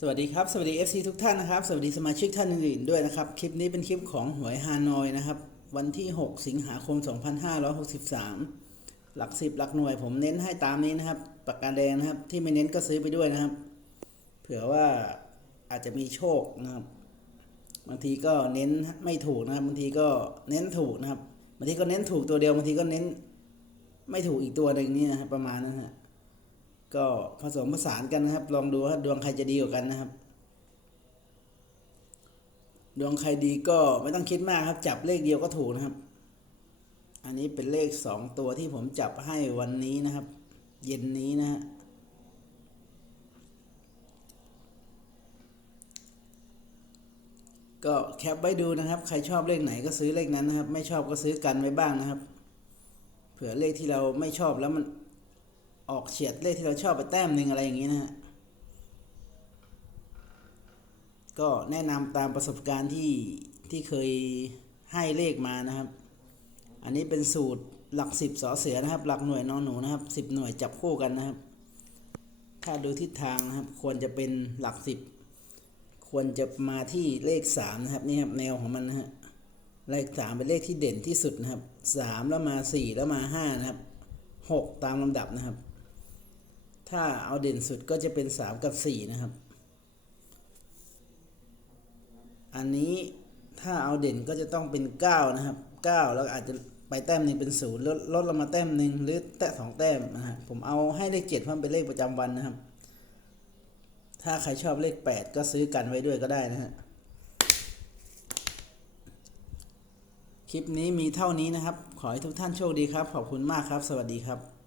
สวัสดีครับ สวัสดี FC ทุกท่านนะครับ สวัสดีสมาชิกท่านอื่นๆด้วยนะครับ คลิปนี้เป็นคลิปของหวยฮานอยนะครับ วันที่ 6 สิงหาคม 2563 หลัก 10 หลักหน่วยผมเน้นให้ตามนี้นะครับปากกาแดงนะครับ ที่ไม่เน้นก็ซื้อไปด้วยนะครับ เผื่อว่าอาจจะมีโชคนะครับ บางทีก็เน้นไม่ถูกนะครับ บางทีก็เน้นถูกนะครับ บางทีก็เน้นถูกตัวเดียว บางทีก็เน้นไม่ถูกอีกตัวหนึ่งนี่นะครับประมาณนั้นฮะ ก็ผสมผสานกันนะครับ ลองดูว่าดวงใครจะดีกว่ากันนะครับ ดวงใครดีก็ไม่ต้องคิดมากครับ จับเลขเดียวก็ถูกนะครับ อันนี้เป็นเลขสองตัวที่ผมจับให้วันนี้นะครับ เย็นนี้นะฮะก็แคปไว้ดูนะครับ ใครชอบเลขไหนก็ซื้อเลขนั้นนะครับ ไม่ชอบก็ซื้อกันไว้บ้างนะครับ เผื่อเลขที่เราไม่ชอบแล้วมัน ออกเฉียดเลขที่เราชอบไปแต้มหนึ่งอะไรอย่างนี้นะฮะก็แนะนำตามประสบการณ์ที่ที่เคยให้เลขมานะครับ อันนี้เป็นสูตรหลักสิบสอเสือนะครับ หลักหน่วยนอนหนูนะครับสิบหน่วยจับคู่กันนะครับ ถ้าดูทิศทางนะครับ ควรจะเป็นหลักสิบควรจะมาที่เลขสามนะครับนี่ครับแนวของมันนะฮะเลขสามเป็นเลขที่เด่นที่สุดนะครับสามแล้วมาสี่แล้วมาห้านะครับหกตามลำดับนะครับ ถ้าเอาเด่นสุดก็จะเป็นสามกับสี่นะครับ อันนี้ถ้าเอาเด่นก็จะต้องเป็นเก้านะครับเก้าแล้วอาจจะไปแต้มหนึ่งเป็นศูนย์ลดลดลงมาแต้มหนึ่งหรือแต้สองแต้มนะฮะผมเอาให้เลขเจ็ดเพราะมันเป็นเลขประจำวันนะครับ ถ้าใครชอบเลขแปดก็ซื้อกันไว้ด้วยก็ได้นะฮะคลิปนี้มีเท่านี้นะครับ ขอให้ทุกท่านโชคดีครับ ขอบคุณมากครับ สวัสดีครับ